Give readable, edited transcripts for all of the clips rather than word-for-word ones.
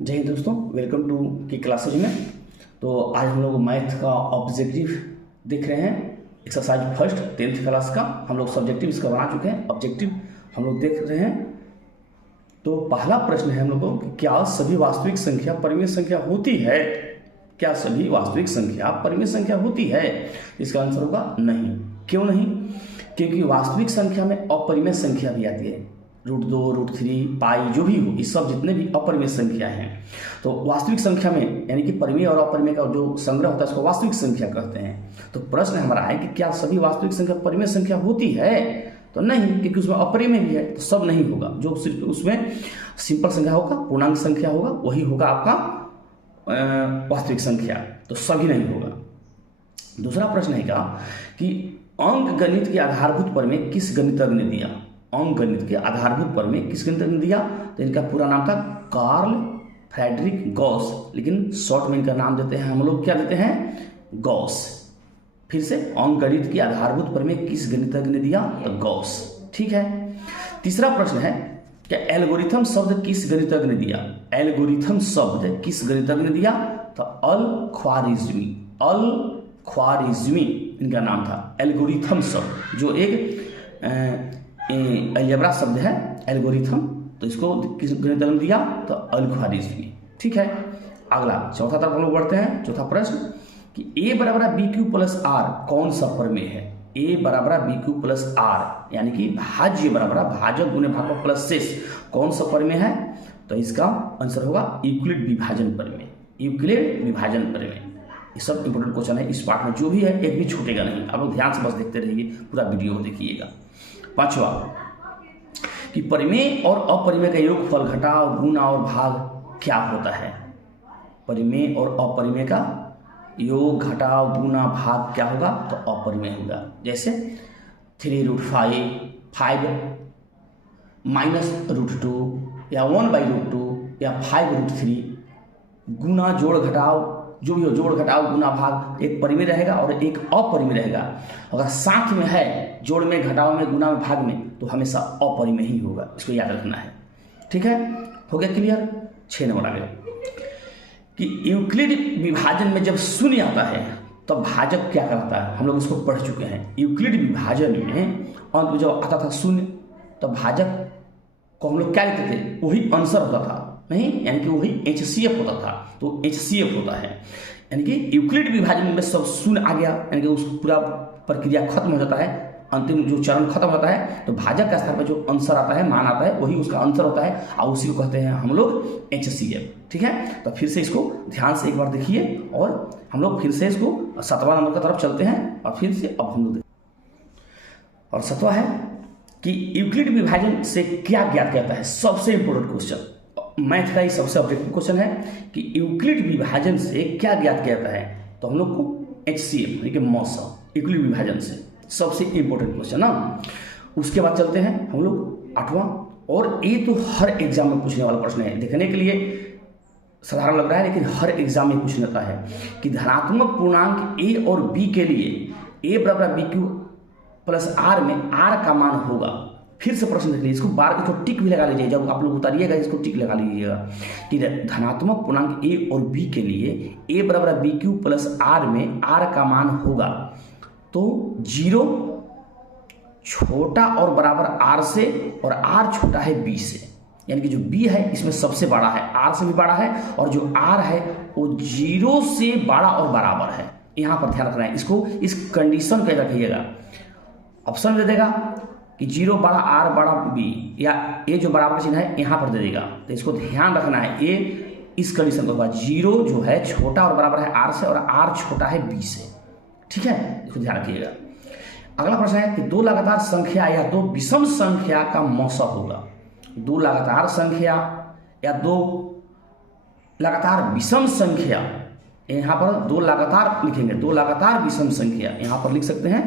जय हिंद दोस्तों, welcome to की क्लासेज में। तो आज हम लोग मैथ का ऑब्जेक्टिव देख रहे हैं। एक्सरसाइज फर्स्ट 10th क्लास का हम लोग सब्जेक्टिव इसका बना चुके हैं। ऑब्जेक्टिव हम लोग देख रहे हैं। तो पहला प्रश्न है हम लोगों को, क्या सभी वास्तविक संख्या परिमेय संख्या होती है? क्या सभी वास्तविक संख्या परिमेय संख्या होती है? इसका आंसर होगा नहीं। क्यों नहीं? क्योंकि वास्तविक संख्या में अपरिमेय संख्या भी आती है। √2, √3, पाई जो भी हो, ये सब जितने भी अपरिमेय संख्या हैं। तो वास्तविक संख्या में यानी कि परिमेय और अपरिमेय का जो संग्रह होता है उसको वास्तविक संख्या कहते हैं। तो प्रश्न हमारा है कि क्या सभी वास्तविक संख्या परिमेय संख्या होती है? तो नहीं, क्योंकि उसमें अपरिमेय भी है, तो सब नहीं होगा। जो सिर्फ उसमें सिंपल संख्या होगा, पूर्णांक संख्या होगा, वही होगा आपका वास्तविक संख्या। तो सभी नहीं होगा। दूसरा प्रश्न है क्या कि अंक गणित के आधारभूत परिमेय किस गणितज्ञ ने दिया? अंक गणित के आधारभूत परिमेय किस गणितज्ञ ने दिया? तो इनका पूरा नाम था कार्ल फ्रेडरिक गॉस, लेकिन शॉर्ट में इनका नाम देते हैं हम लोग, क्या देते हैं? गॉस। फिर से, अंक गणित के आधारभूत परिमेय किस गणितज्ञ ने दिया? तो गॉस। ठीक है। तीसरा प्रश्न है, क्या एल्गोरिथम शब्द किस गणितज्ञ ने दिया? एल्गोरिथम शब्द किस गणितज्ञ ने दिया? तो अल-ख्वारिज़मी। अल-ख्वारिज़मी इनका नाम था। एल्गोरिथम शब्द जो एक अलजेब्रा शब्द है, एल्गोरिथम, तो इसको किस गणितज्ञ ने दिया? तो अल-ख्वारिज़मी। ठीक है। अगला चौथा तरफ हम लोग बढ़ते हैं। चौथा प्रश्न कि a बराबर BQ प्लस R कौन सा परिमेय है? a बराबर BQ प्लस R यानी कि भाज्य बराबर भाजक गुणे भागफल प्लस शेष कौन सा परिमेय है? तो इसका आंसर होगा यूक्लिड विभाजन परिमेय। यूक्लिड विभाजन परिमेय। ये सब इंपोर्टेंट क्वेश्चन है इस पार्ट में, जो भी है एक भी छूटेगा नहीं। आप लोग ध्यान से बस देखते रहिए, पूरा वीडियो देखिएगा। पांचवा कि परिमेय और अपरिमेय का योगफल घटाव गुणा और भाग क्या होता है? परिमेय और अपरिमेय का योग घटाव गुणा भाग क्या होगा? तो अपरिमेय होगा। जैसे 3√5, 5 -√2 या 1/√2 या 5√3 गुना जोड़ घटाव जो भी हो, जोड़ घटाव गुना भाग, एक परिमेय रहेगा और एक अपरिमेय रहेगा। अगर साथ में है, जोड़ में, घटाव में, गुना में, भाग में, तो हमेशा अपरिमेय ही होगा। इसको याद रखना है। ठीक है, हो गया क्लियर? 6 नंबर आ गया कि यूक्लिड विभाजन में जब शून्य आता है तो भाजक क्या कहलाता है? हम लोग इसको पढ़ चुके हैं। यूक्लिड विभाजन में अंत में जब आता था शून्य, तो भाजक को हम लोग क्या लिखते थे? वही आंसर होता था, नहीं, यानी कि वही HCF होता था। तो HCF होता है, यानी कि यूक्लिड विभाजन में सब शून्य आ गया, यानी कि उस पूरा प्रक्रिया खत्म हो जाता है, अंतिम जो चरण खत्म होता है, तो भाजक का स्थान पर जो आंसर आता है, मान आता है, वही उसका आंसर होता है, और उसी को कहते हैं हम लोग HCF। ठीक है। तो फिर से इसको ध्यान से एक बार देखिए, और हम लोग फिर से इसको 7वां नंबर की तरफ चलते हैं। और फिर से अब हम लोग और 7वां है कि यूक्लिड विभाजन से क्या ज्ञात करता है? सबसे इंपोर्टेंट क्वेश्चन, मैथ का ही सबसे ऑब्जेक्टिव क्वेश्चन है कि यूक्लिड विभाजन से क्या ज्ञात किया जाता है? तो हम लोग को HCF यानी कि मौसा, यूक्लिड विभाजन से सबसे इंपॉर्टेंट क्वेश्चन ना। उसके बाद चलते हैं हम लोग 8वां, और ये तो हर एग्जाम में पूछने वाला प्रश्न है। देखने के लिए साधारण लग रहा है, लेकिन हर एग्जाम में पूछ जाता है कि धनात्मक पूर्णांक A और B के लिए a बराबर BQ प्लस R में R का मान होगा। फिर से प्रश्न देख लीजिए, इसको बार इसको टिक भी लगा लीजिए, जब आप लोग उतारिएगा इसको टिक लगा लीजिएगा कि धनात्मक पूर्णांक A और B के लिए a बराबर BQ प्लस R में R का मान होगा। तो 0 छोटा और बराबर R से, और R छोटा है B से, यानी कि जो B है इसमें सबसे बड़ा है, R से भी बड़ा है, और जो R है वो 0 से बड़ा और बराबर है। यहाँ पर ध्यान रखना है, इसको इस कंडीशन को रखिएगा। ऑप्शन दे देगा कि 0 बड़ा R बड़ा B, या A जो बराबर चिन्ह है यहाँ पर दे देगा। तो इसको ध्यान रखना है, A इस कंडीशन के बाद 0 जो है छोटा और बराबर है R से, और R छोटा है B से। ठीक है, इसको ध्यान रखिएगा। अगला प्रश्न है कि 2 लगातार संख्या या 2 विषम संख्या का मौसा होगा। 2 लगातार संख्या या 2 लगातार विषम संख्या, यहाँ पर 2 लगातार लिखेंगे, 2 लगातार विषम संख्या, यहाँ पर लिख सकते हैं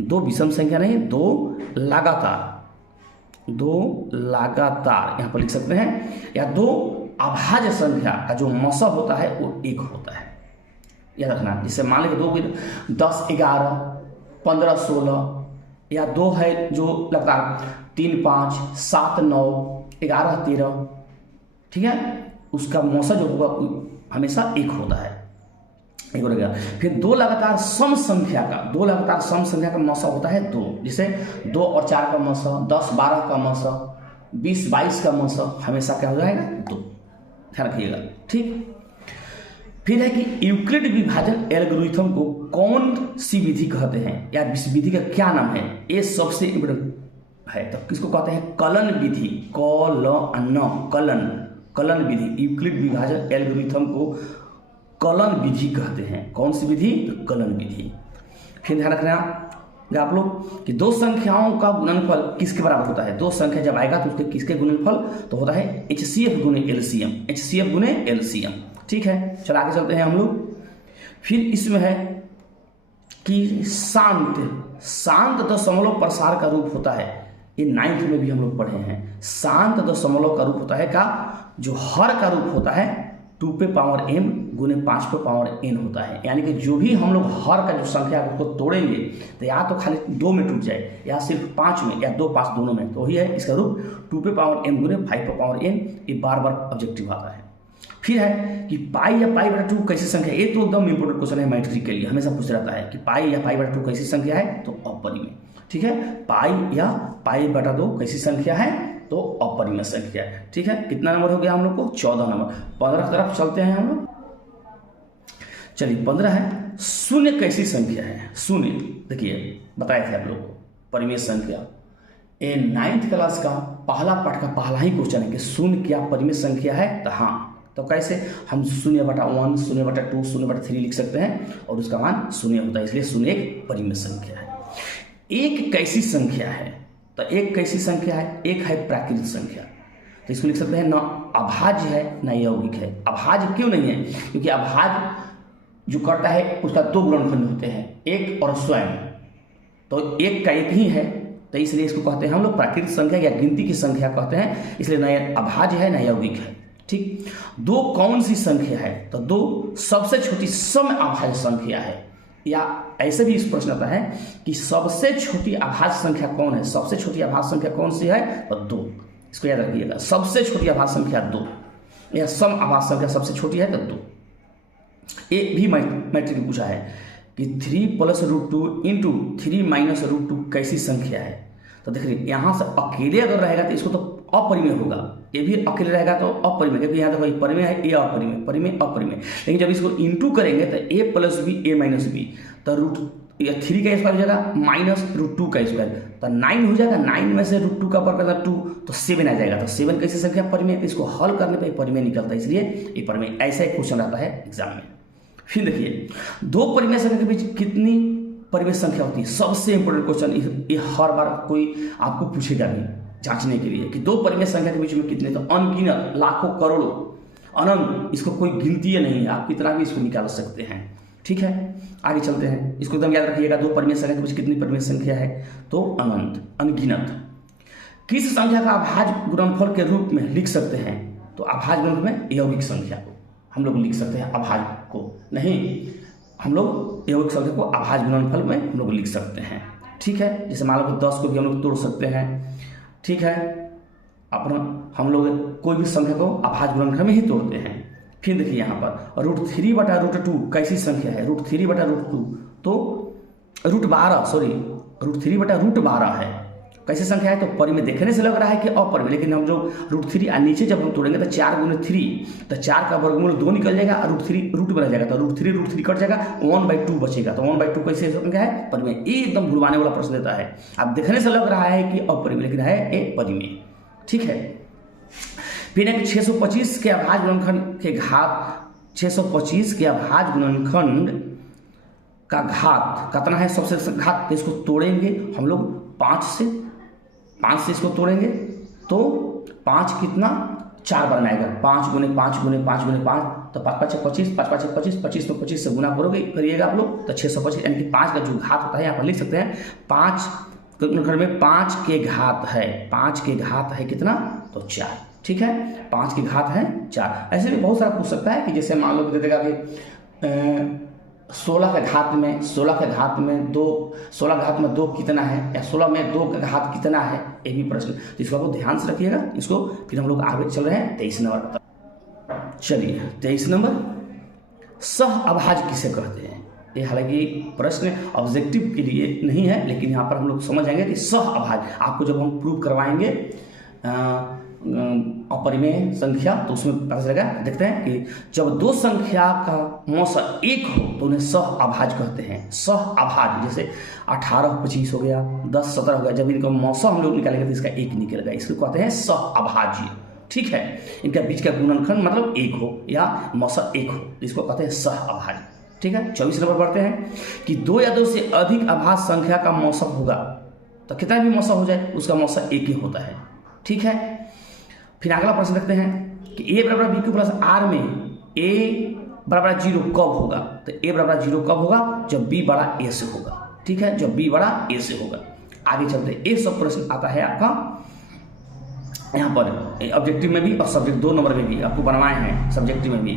2 विषम संख्या नहीं, 2 लगातार, 2 लगातार यहाँ पर लिख सकते हैं, या 2 अभाज्य संख्या का जो मौसा होता है वो 1 होता है। याद रखना, जिससे मान लीजिए 2 10 11 15 16, या 2 है जो लगातार 3 5 7 9 11 13, ठीक है, उसका मौसा जो होगा हमेशा 1 होता है, 1 हो गया। फिर दो लगातार सम संख्या का मौसा होता है 2, जैसे 2 और 4 का मौसा, 10 12 का मौसा, 20 22 का मौसा हमेशा क्या हो जाएगा 2, ध्यान रखिएगा, ठीक। फिर है कि यूक्लिड विभाजन एल्गोरिथम को कौन सी विधि कहते हैं, या इस विधि का क्या नाम है, ये सबसे इम्पोर्टेंट है। तो किसको कहते हैं, कलन विधि, कलन विधि। यूक्लिड विभाजन एल्गोरिथम को कलन विधि कहते हैं। कौन सी विधि, तो कलन विधि। फिर ध्यान रखना आप लोग कि 2 संख्याओं का गुणनफल किसके बराबर होता है। 2 संख्या जब आएगा तो उसके किसके गुणनफल, तो होता है HCF गुने LCM, ठीक है। चलो आगे चलते हैं हम लोग। फिर इसमें है कि शांत दशमलव प्रसार का रूप होता है, ये 9th में भी हम लोग पढ़े हैं। शांत दशमलव का रूप होता है का, जो हर का रूप होता है 2 पे पावर m गुने 5 पे पावर n होता है। यानी कि जो भी हम लोग हर का जो संख्या को तोड़ेंगे तो या तो खाली 2 में टूट जाए, या सिर्फ 5 में, या 2 5 दोनों में, तो वही है इसका रूप 2 पे पावर m गुने 5 पे पावर n। ये बार बार ऑब्जेक्टिव आता है। फिर है कि पाई या पाई बटा 2 कैसी संख्या, ये तो एकदम इंपोर्टेंट क्वेश्चन है मैट्रिक के लिए, हमेशा पूछ रहता है कि पाई या पाई बटा 2 कैसी संख्या है, तो अपरिमेय, ठीक है। पाई या पाई बटा 2 कैसी संख्या है, तो अपरिमेय संख्या है, ठीक है। कितना नंबर हो गया हम लोग को, 14 नंबर। 15 की तरफ चलते हैं हम लोग। चलिए 15 है, शून्य कैसी संख्या है। शून्य देखिए बताए थे आप लोग को, परिमेय संख्या, ये 9th क्लास का पहला पाठ का पहला ही क्वेश्चन है कि शून्य क्या परिमेय संख्या है। तो हाँ, तो कैसे हम 0/1, 0/2, 0/3 लिख सकते हैं और उसका मान 0 होता है, इसलिए 0 एक परिमेय संख्या है। एक कैसी संख्या है, तो एक कैसी संख्या है, एक है प्राकृत संख्या, तो इसको लिख सकते हैं ना अभाज्य है ना यौगिक है। अभाज्य क्यों नहीं है, क्योंकि अभाज्य जो करता है उसका 2 गुणनफल होते हैं, एक और स्वयं, तो एक का एक ही है, तो इसलिए इसको कहते हैं हम लोग प्राकृत संख्या या गिनती की संख्या कहते हैं, इसलिए ना अभाज्य है ना यौगिक है, ठीक। 2 कौन सी संख्या है, तो 2 सबसे छोटी सम अभाज्य संख्या है, या ऐसे भी इस प्रश्न आता है कि सबसे छोटी अभाज्य संख्या कौन है। सबसे छोटी अभाज्य संख्या कौन सी है, तो 2, इसको याद रखिएगा, सबसे छोटी अभाज्य संख्या 2, या सम अभाज्य संख्या सबसे छोटी है तो 2। ये भी मैट्रिक में पूछा है कि 3 + √2 इंटू 3 - √2 कैसी संख्या है। तो देखिए यहाँ से अकेले अगर रहेगा तो इसको तो अपरिमेय होगा, ये भी अकेले रहेगा तो अपरिमेय, क्योंकि यहाँ देखो परिमेय है, ये अपरिमेय, परिमेय अपरिमेय। लेकिन जब इसको इंटू करेंगे तो a + b a - b, तो 3 का स्क्वायर हो जाएगा -√2 का स्क्वायर, तो 9 हो जाएगा। 9 में से √2 का पर करना 2, तो 7 आ जाएगा। तो 7 कैसी संख्या परिमेय, इसको हल करने पर परिमेय निकलता है, इसलिए ये परिमेय। ऐसा एक क्वेश्चन आता है एग्जाम में। फिर देखिए 2 परिमेय संख्या के बीच कितनी परिमेय संख्या होती है, सबसे इंपोर्टेंट क्वेश्चन, ये हर बार कोई आपको पूछेगा भी जांचने के लिए कि 2 परिमेय संख्या के बीच में कितने, तो अनगिनत, लाखों करोड़ों, अनंत, इसको कोई गिनती नहीं है, आप कितना भी इसको निकाल सकते हैं, ठीक है। आगे चलते हैं, इसको एकदम याद रखिएगा, 2 परिमेय संख्या के बीच कितनी परिमेय संख्या है, तो अनंत, अनगिनत। किस संख्या का अभाज्य गुणनफल के रूप में लिख सकते हैं, तो अभाज्य गुणनफल में यौगिक संख्या को हम लोग लिख सकते हैं, अभाज्य को नहीं, हम लोग यौगिक संख्या को अभाज्य गुणनफल में हम लोग लिख सकते हैं, ठीक है। जैसे मान लो 10 को भी हम लोग तोड़ सकते हैं, ठीक है। अपना हम लोग कोई भी संख्या को अभाज्य गुणनफल में ही तोड़ते हैं। फिर देखिए यहाँ पर √3/√2 कैसी संख्या है, √3/√2, तो √3/√12 है, कैसी संख्या है, तो परिमेय। देखने से लग रहा है कि अपरिमेय, लेकिन हम जो √3 नीचे जब हम तोड़ेंगे तो 4 × 3, तो 4 का वर्गमूल 2 निकल जाएगा, और √3 रूट बन जाएगा, तो √3 कट जाएगा, 1/2 बचेगा, तो 1/2 कैसे संख्या है, परिमेय। ये एकदम भुलवाने वाला प्रश्न देता है। अब देखने से लग रहा है कि अपरिमेय, लेकिन है ये परिमेय, ठीक है। फिर एक 625 के अभाज्य गुणनखंड के घात, 625 के अभाज्य गुणनखंड का घात कितना है, सबसे घात, तो इसको तोड़ेंगे हम लोग 5 से इसको तोड़ेंगे, तो 5 कितना 4 बार आएगा, 5 × 5 × 5 × 5, तो 5 × 5 = 25, 5 × 5 = 25, 25 में 25 से गुना करिएगा आप लोग, तो 625, यानी कि 5 का जो घात होता है यहाँ पर लिख सकते हैं 5 में 5 के घात है, 5 के घात है कितना, तो 4, ठीक है। 5 की घात है 4। ऐसे भी बहुत सारा पूछ सकता है कि जैसे मान लो कि दे देगा कि 16 के घात में 2, 16 घात में 2 कितना है, या 16 में 2 का घात कितना है, ये भी प्रश्न, तो इसको आपको ध्यान से रखिएगा। इसको फिर हम लोग आगे चल रहे हैं 23 नंबर। चलिए 23 नंबर, सह अभाज्य किसे कहते हैं। ये हालांकि प्रश्न ऑब्जेक्टिव के लिए नहीं है, लेकिन यहाँ पर हम लोग समझ जाएंगे कि सह अभाज्य आपको जब हम प्रूव करवाएंगे अपरिमेय संख्या तो उसमें पता चलेगा। देखते हैं कि जब दो संख्या का मौसा एक हो तो उन्हें सह अभाज्य कहते हैं। सह अभाज्य जैसे 18 25 हो गया, 10 17 हो गया, जब इनका मौसा हम लोग निकालेंगे तो इसका एक निकलेगा, इसको कहते हैं सह अभाज्य। ठीक है, इनका बीच का गुणनखंड मतलब एक हो या मौसा एक हो, इसको कहते हैं सह अभाज्य। ठीक है, 24 नंबर पढ़ते हैं कि दो या दो से अधिक अभाज्य संख्या का मौसा होगा तो कितना भी मौसा हो जाए उसका मौसा एक ही होता है। ठीक है, फिर अगला प्रश्न देखते हैं कि a बराबर b क्यू प्लस r में a बराबर 0 कब होगा। तो a बराबर 0 कब होगा, जब b बड़ा a से होगा। ठीक है, जब b बड़ा a से होगा। आगे चलते हैं, ये सब प्रश्न आता है आपका यहाँ पर ऑब्जेक्टिव में भी और सब्जेक्ट 2 नंबर में भी आपको बनवाए हैं सब्जेक्टिव में भी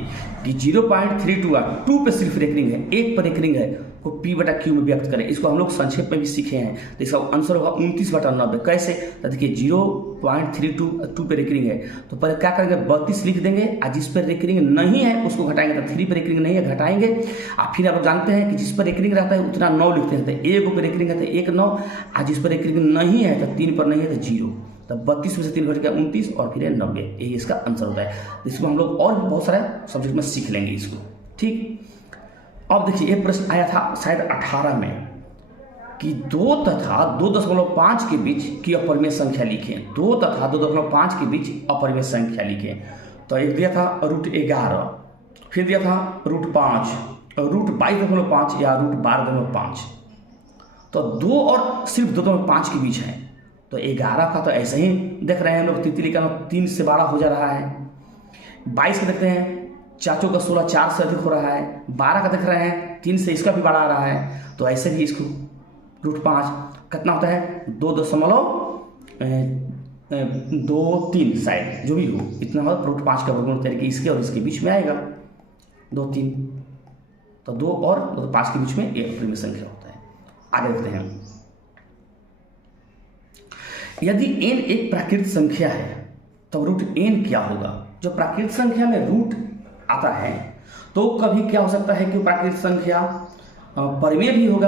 कि 0.32 2 पे सिर्फ रेकरिंग है, 1 पर रेकरिंग है को p/q में व्यक्त करें। इसको हम लोग संक्षेप में भी सीखे हैं, तो इसका आंसर होगा 29/90। कैसे, तो देखिए 0.32 2 पे रेकरिंग है तो पहले क्या करेंगे 32 लिख देंगे, और जिस पर रेकरिंग नहीं है उसको घटाएंगे, तो 3 पर रेकरिंग नहीं है घटाएंगे। और फिर आप जानते हैं कि जिस पर रेकरिंग रहता है उतना 9 लिखते हैं, तो 1 पर रेकरिंग है तो 1 9, और जिस पर रेकरिंग नहीं है तो 3 पर नहीं है तो 0, तब 32 में से 3 घट गया 29 और फिर 90, यही इसका आंसर होता है। इसको हम लोग और भी बहुत सारे सब्जेक्ट में सीख लेंगे इसको। ठीक, अब देखिए ये प्रश्न आया था शायद 18 में कि 2 तथा 2.5 के बीच की अपरिमेय संख्या लिखें। 2 तथा 2.5 के बीच अपरिमेय संख्या लिखें। तो एक दिया था √11, फिर दिया था √5, √22.5 या √12.5। तो 2 और सिर्फ 2.5 के बीच है, तो 11 का तो ऐसे ही देख रहे हैं हम लोग, तितली का 3 से बड़ा हो जा रहा है। 22 का देखते हैं चाचों का 16 4 से अधिक हो रहा है। 12 का देख रहे हैं 3 से इसका भी बड़ा आ रहा है, तो ऐसे भी इसको √5 कितना होता है 2.23 शायद जो भी हो, इतना मतलब √5 का वर्गमूल तरीके इसके और इसके बीच में आएगा 2 3, तो 2 और 5 के बीच में एक अपरिमेय संख्या होता है। आगे देखते हैं, यदि n एक प्राकृतिक संख्या है तब √n क्या होगा। जो प्राकृतिक संख्या में रूट आता है तो कभी क्या हो सकता है कि प्राकृतिक संख्या परिमेय भी होगा,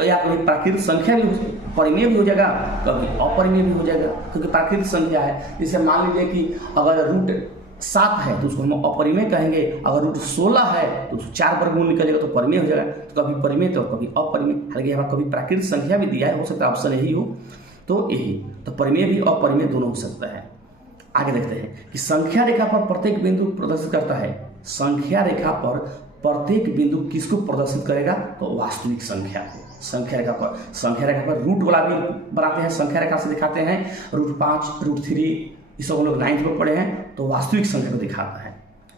या कभी प्राकृतिक संख्या भी परिमेय भी हो जाएगा, कभी अपरिमेय भी हो जाएगा, क्योंकि प्राकृतिक संख्या है। जैसे मान लीजिए कि अगर √7 है तो उसको हम अपरिमेय कहेंगे, अगर √16 है तो उसको 4 वर्गमूल निकलेगा तो परिमेय हो जाएगा, तो कभी परिमेय तो कभी अपरिमेय। हालांकि यहाँ कभी प्राकृतिक संख्या भी दिया है, हो सकता है ऑप्शन यही हो, तो यही तो परिमेय भी अपरिमेय दोनों हो सकता है। आगे देखते हैं कि संख्या रेखा पर प्रत्येक बिंदु प्रदर्शित करता है। संख्या रेखा पर प्रत्येक बिंदु किसको प्रदर्शित करेगा, तो वास्तविक संख्या को। संख्या रेखा पर रूट वाला भी बनाते हैं, संख्या रेखा से दिखाते हैं √5 √3, ये सब हम लोग 9th में पढ़े हैं, तो वास्तविक संख्या को दिखाता है।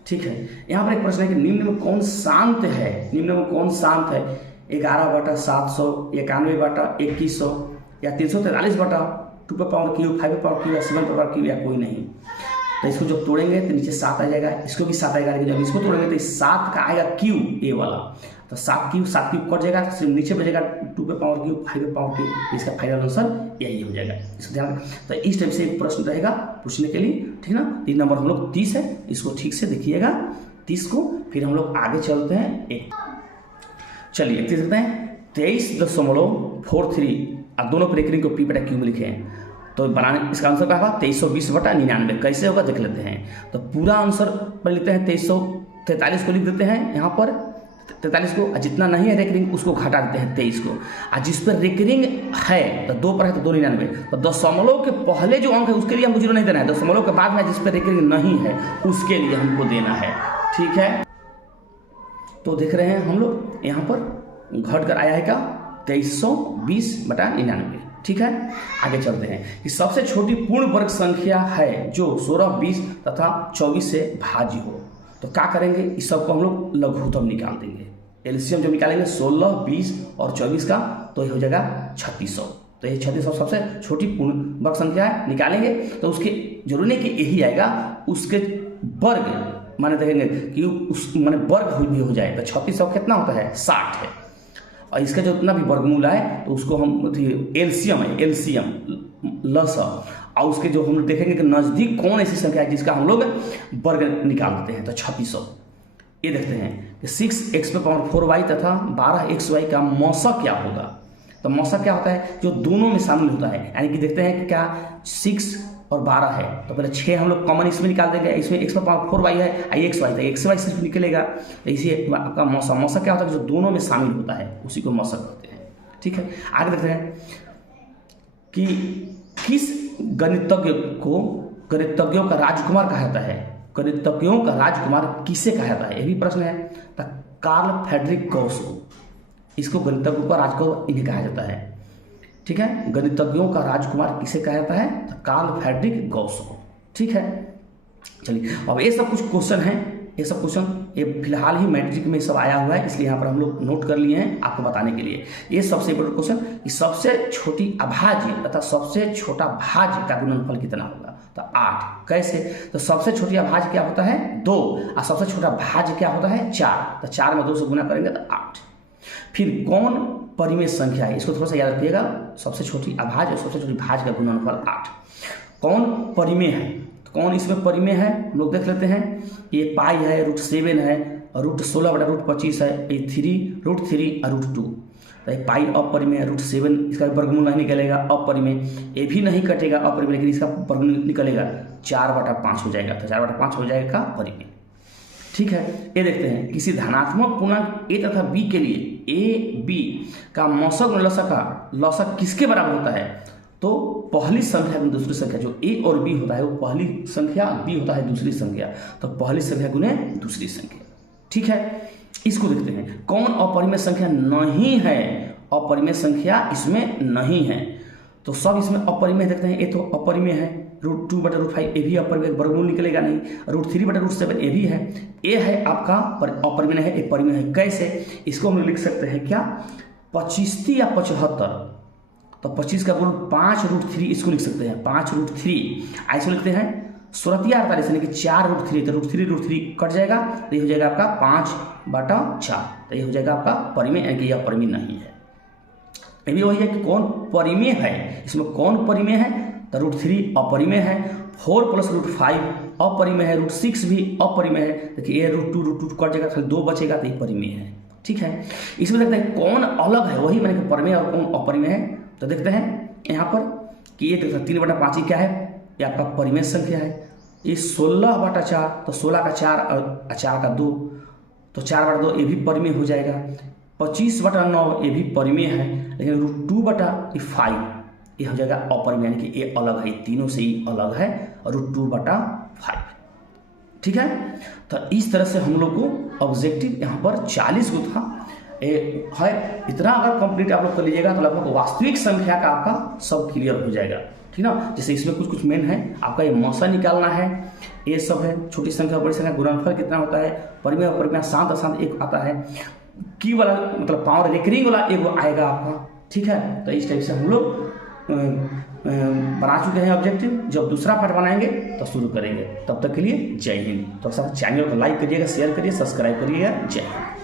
ठीक है, यहाँ पर एक प्रश्न है कि निम्न में कौन शांत है। निम्न में कौन शांत है, 11/700, 91/2100 या 343/2 5 या 7 या कोई नहीं। तो इसको जब तोड़ेंगे तो नीचे 7 आ जाएगा, इसको भी 7 आएगा, लेकिन जब इसको तोड़ेंगे तो 7 का आएगा क्यू ए वाला, तो 7 क्यू कट जाएगा, सिर्फ नीचे बचेगा 2 5 इसका फाइनल आंसर यही हो जाएगा। इसको ध्यान। तो इस टाइप से एक प्रश्न रहेगा पूछने के लिए, ठीक ना। 3 नंबर हम लोग 30 है, इसको ठीक से देखिएगा 30 को। फिर हम लोग आगे चलते हैं। चलिए 31 देखते हैं, 23.43 और दोनों पर रेकरिंग को p/q में लिखे हैं, तो बनाने इसका आंसर क्या होगा 2320/99। कैसे होगा देख लेते हैं। तो पूरा आंसर पर लिखते हैं 2343 को लिख देते हैं यहाँ पर 43 को, और जितना नहीं है रेकरिंग उसको घटा देते हैं 23 को, और जिस पर रेकरिंग है तो 2 पर है तो 299। तो दशमलव के पहले जो अंक है उसके लिए हमको 0 नहीं देना है, दशमलव के बाद में जिस पर रेकरिंग नहीं है उसके लिए हमको देना है। ठीक है, तो देख रहे हैं हम लोग यहाँ पर घट कर आया है क्या 2320/99। ठीक है, आगे चलते हैं कि सबसे छोटी पूर्ण वर्ग संख्या है जो 16 20 तथा 24 से भाज्य हो। तो क्या करेंगे, इस सबको हम लोग लघुत्तम निकाल देंगे। एलसीएम जो निकालेंगे 16 20 और 24 का, तो ये हो जाएगा 3600। तो ये 3600 सबसे छोटी पूर्ण वर्ग संख्या है, निकालेंगे तो उसके जरूरी नहीं कि यही आएगा, उसके वर्ग माने देखेंगे कि उस माने वर्ग भी हो जाए। तो 3600 कितना होता है 60 है, और इसका जो उतना भी वर्गमूल आए तो उसको हम एलसीएम है, एलसीएम लस और उसके जो हम लोग देखेंगे कि नज़दीक कौन ऐसी संख्या है जिसका हम लोग वर्ग निकाल देते हैं। तो 3600 ये देखते हैं कि 6x⁴y तथा 12xy का मौसा क्या होगा। तो मौसा क्या होता है, जो दोनों में शामिल होता है, यानी कि देखते हैं कि क्या 6 और 12 है, तो पहले 6 हम लोग कॉमन इसमें निकाल देंगे, इसमें x⁴y है, xy तो xy सिर्फ निकलेगा, तो इसी आपका मौसा क्या होता है, जो दोनों में शामिल होता है उसी को मौसा कहते हैं। ठीक है, आगे देखते हैं कि किस गणितज्ञों का राजकुमार कहा जाता है। गणितज्ञों का राजकुमार किसे कहा जाता है, ये भी प्रश्न है। तो कार्ल फ्रेडरिक गॉस, इसको गणितज्ञों का राजकुमार इन्हें कहा जाता है। ठीक है, गणितज्ञों का राजकुमार किसे कहा जाता है, तो कार्ल फ्रेडरिक गॉस को। ठीक है, चलिए अब ये सब कुछ क्वेश्चन हैं, ये सब क्वेश्चन ये फिलहाल ही मैट्रिक में सब आया हुआ है, इसलिए यहाँ पर हम लोग नोट कर लिए हैं आपको बताने के लिए। ये सबसे इंपॉर्टेंट क्वेश्चन, सबसे छोटी अभाज्य तथा सबसे छोटा भाज्य का गुणनफल कितना होगा, तो 8। कैसे, तो सबसे छोटी अभाज्य क्या होता है 2 और सबसे छोटा भाज्य क्या होता है 4, तो 4 में 2 से गुना करेंगे तो 8। फिर कौन परिमेय संख्या है, इसको थोड़ा सा याद रखिएगा, सबसे छोटी अभाज्य और सबसे छोटी भाज्य का गुणनफल 8। कौन परिमेय है, तो कौन इसमें परिमेय है हम लोग देख लेते हैं। ये पाई है, √7 है, √16/√25 है, ये 3 √3 और √2। तो ये पाई अपरिमेय है, √7 इसका वर्गमूल नहीं निकलेगा, अपरिमेय, ये भी नहीं कटेगा अपरिमेय, लेकिन इसका वर्गमूल निकलेगा 4/5 हो जाएगा, तो 4/5 हो जाएगा परिमेय। ठीक है, ये देखते हैं किसी धनात्मक पूर्णांक a तथा b के लिए a b का मौसक और लसक किसके बराबर होता है, तो पहली संख्या में दूसरी संख्या, जो a और b होता है वो पहली संख्या, b होता है दूसरी संख्या, तो पहली संख्या गुने दूसरी संख्या। ठीक है, इसको देखते हैं कौन अपरिमेय संख्या नहीं है, अपरिमेय संख्या इसमें नहीं है, तो सब इसमें अपरिमेय देखते हैं। ये तो अपरिमेय है, √2/5 ये भी अपरिमेय, वर्गमूल निकलेगा नहीं, √3/7 ये भी है, ये है आपका अपरिमेय है, ये परिमेय है। कैसे, इसको हम लिख सकते हैं क्या 25 या 75, तो 25 का गुण 5√3, इसको लिख सकते हैं 5√3। ऐसे लिखते हैं 16/48 यानी कि 4√3, तो √3 कट जाएगा, तो ये हो जाएगा आपका 5/4, तो ये हो जाएगा आपका परिमेय, यानी कि यह परिमेय नहीं है। ये भी वही है कि कौन परिमेय है, इसमें कौन परिमेय है, तो √3 अपरिमेय है, 4 + √5 अपरिमेय है, √6 भी अपरिमेय है, देखिए ये √2 कट जाएगा, खाली 2 बचेगा, तो ये परिमेय है। ठीक है, इसमें देखते हैं कौन अलग है, वही मैंने परिमेय और कौन अपरिमेय है। तो देखते हैं यहाँ पर कि ये 3/5 क्या है, ये आपका परिमेय संख्या है। ये 16/4, तो 16 का 4 और 4 का 2, तो 4/2 ये भी परिमेय हो जाएगा। 25/9 ये भी परिमेय है, लेकिन √2/5 ये हो जाएगा अपरिमेय, यानी कि ये अलग है, तीनों से ही अलग है, और √2/5। ठीक है, तो इस तरह से हम लोग को ऑब्जेक्टिव यहाँ पर 40 को था है। इतना अगर कंप्लीट आप लोग कर लीजिएगा तो लगभग वास्तविक संख्या का आपका सब क्लियर हो जाएगा। ठीक ना, जैसे इसमें कुछ मेन है, आपका ये मौसा निकालना है, ये सब है, छोटी संख्या बड़ी संख्या, गुणनफल कितना होता है, परिमेय और परिमेय साथ एक आता है, की वाला मतलब पावर रेकरिंग वाला एक आएगा आपका। ठीक है, तो इस टाइप से हम लोग बना चुके हैं ऑब्जेक्टिव। जब दूसरा पार्ट बनाएंगे तो शुरू करेंगे, तब तक के लिए जय हिंद। तो सब चैनल को लाइक करिएगा, शेयर करिए, सब्सक्राइब करिएगा। जय हिंद।